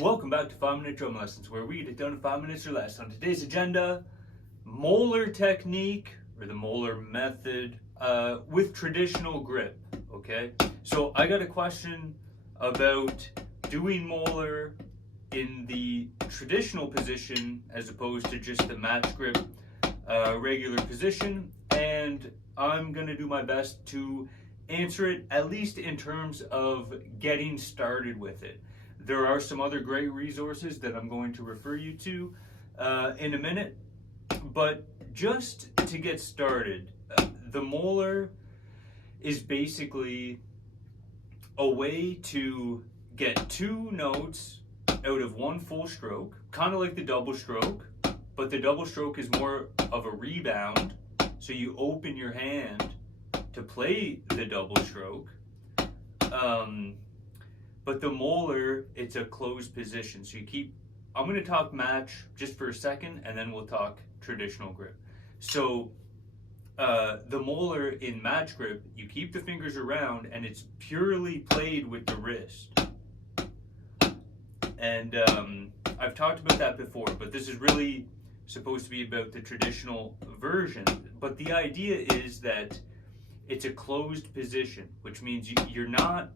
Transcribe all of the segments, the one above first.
Welcome back to 5-Minute Drum Lessons, where we get it done in 5 minutes or less. On today's agenda, Moeller technique, or the Moeller method, with traditional grip, okay? So I got a question about doing Moeller in the traditional position as opposed to just the match grip regular position, and I'm going to do my best to answer it, at least in terms of getting started with it. There are some other great resources that I'm going to refer you to in a minute, but just to get started, the Moeller is basically a way to get two notes out of one full stroke, kind of like the double stroke, but the double stroke is more of a rebound, so you open your hand to play the double stroke. But the Moeller, it's a closed position. So I'm going to talk match just for a second, and then we'll talk traditional grip. So the Moeller in match grip, you keep the fingers around, and it's purely played with the wrist. And I've talked about that before, but this is really supposed to be about the traditional version. But the idea is that it's a closed position, which means you're not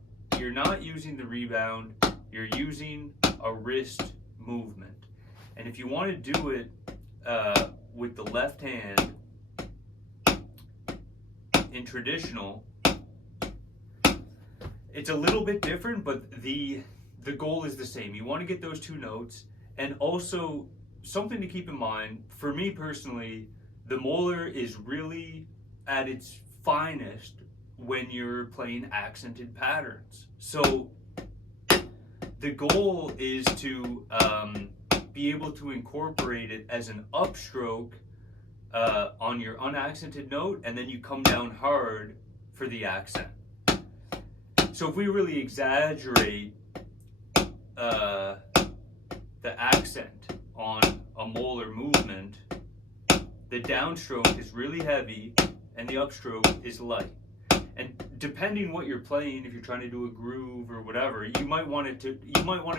using the rebound, you're using a wrist movement. And if you want to do it with the left hand in traditional, it's a little bit different, but the goal is the same. You want to get those two notes, and also something to keep in mind, for me personally, the Moeller is really at its finest when you're playing accented patterns. So the goal is to be able to incorporate it as an upstroke on your unaccented note, and then you come down hard for the accent. So if we really exaggerate the accent on a Moeller movement, the downstroke is really heavy and the upstroke is light. And depending what you're playing, if you're trying to do a groove or whatever, you might want to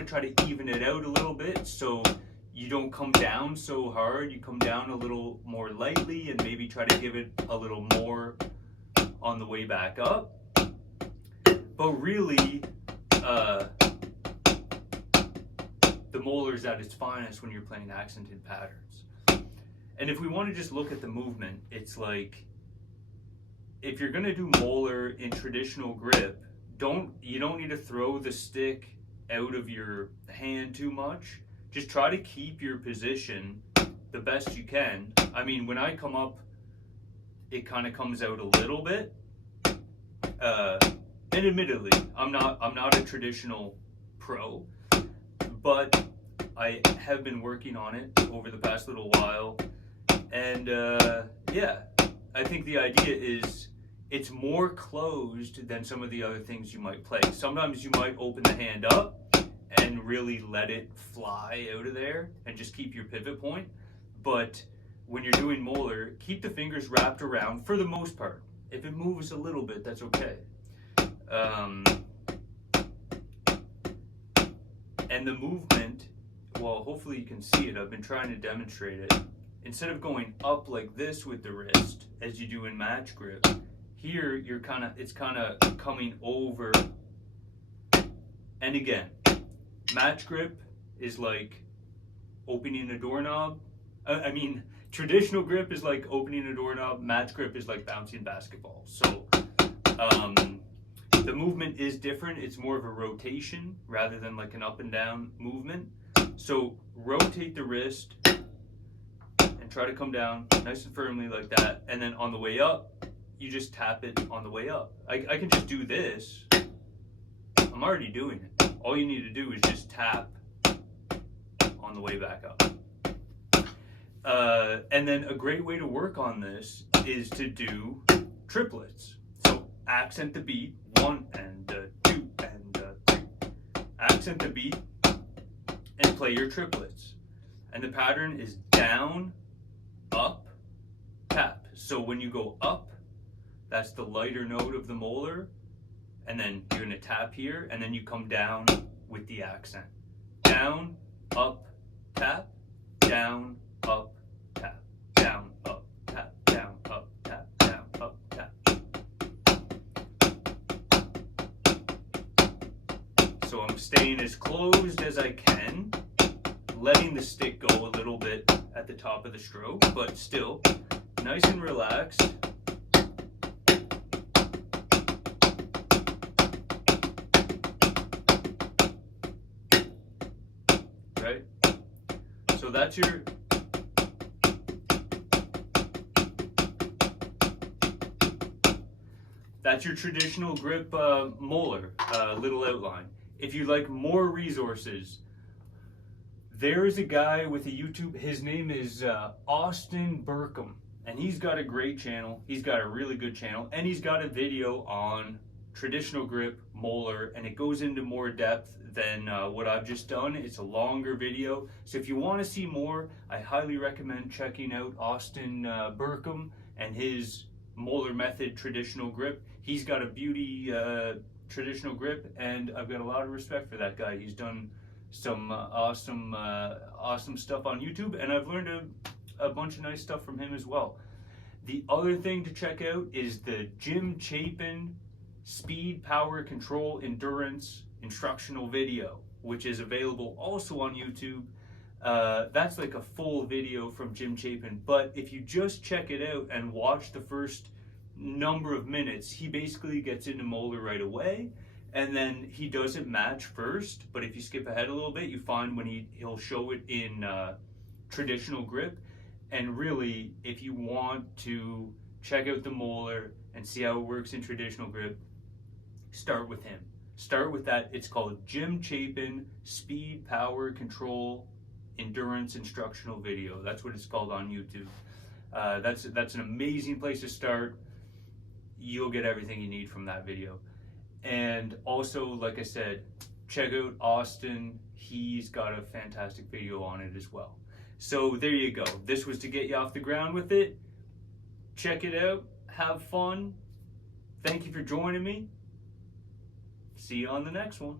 try to even it out a little bit, so you don't come down so hard. You come down a little more lightly, and maybe try to give it a little more on the way back up. But really, the Moeller is at its finest when you're playing accented patterns. And if we want to just look at the movement, it's like, if you're going to do Moeller in traditional grip, you don't need to throw the stick out of your hand too much. Just try to keep your position the best you can. I mean, when I come up, it kind of comes out a little bit. And admittedly, I'm not a traditional pro, but I have been working on it over the past little while. And yeah, I think the idea is it's more closed than some of the other things you might play. Sometimes you might open the hand up and really let it fly out of there and just keep your pivot point. But when you're doing Moeller, keep the fingers wrapped around for the most part. If it moves a little bit, that's okay. And the movement, well, hopefully you can see it. I've been trying to demonstrate it. Instead of going up like this with the wrist, as you do in match grip, here it's kind of coming over. And again, match grip is like opening a doorknob. Traditional grip is like opening a doorknob. Match grip is like bouncing basketball. So the movement is different. It's more of a rotation rather than like an up and down movement. So rotate the wrist and try to come down nice and firmly like that. And then on the way up, you just tap it on the way up. I can just do this. I'm already doing it. All you need to do is just tap on the way back up. And then a great way to work on this is to do triplets. So accent the beat, 1 and 2 and 3. Accent the beat and play your triplets. And the pattern is down, up, tap. So when you go up, that's the lighter note of the Moeller, and then you're going to tap here, and then you come down with the accent. down, up, tap, down, up, tap, down, up, tap, down, up, tap, down, up, tap. So I'm staying as closed as I can, letting the stick go a little bit at the top of the stroke, but still nice and relaxed. Right? So that's your traditional grip Moeller little outline. If you like more resources, there is a guy with a YouTube, his name is Austin Burkham, and he's got a great channel. He's got a really good channel, and he's got a video on traditional grip Moeller, and it goes into more depth than what I've just done. It's a longer video, so if you want to see more, I highly recommend checking out Austin Burkham and his Moeller method traditional grip. He's got a beauty traditional grip, and I've got a lot of respect for that guy. He's done some awesome stuff on YouTube, and I've learned a bunch of nice stuff from him as well. The other thing to check out is the Jim Chapin Speed, Power, Control, Endurance instructional video, which is available also on YouTube. That's like a full video from Jim Chapin, but if you just check it out and watch the first number of minutes, he basically gets into Moeller right away, and then he doesn't match first, but if you skip ahead a little bit, you find when he'll show it in traditional grip. And really, if you want to check out the Moeller and see how it works in traditional grip, start with him. Start with that. It's called Jim Chapin Speed, Power, Control, Endurance instructional video. That's what it's called on YouTube. That's an amazing place to start. You'll get everything you need from that video. And also, like I said, check out Austin. He's got a fantastic video on it as well. So there you go. This was to get you off the ground with it. Check it out. Have fun. Thank you for joining me. See you on the next one.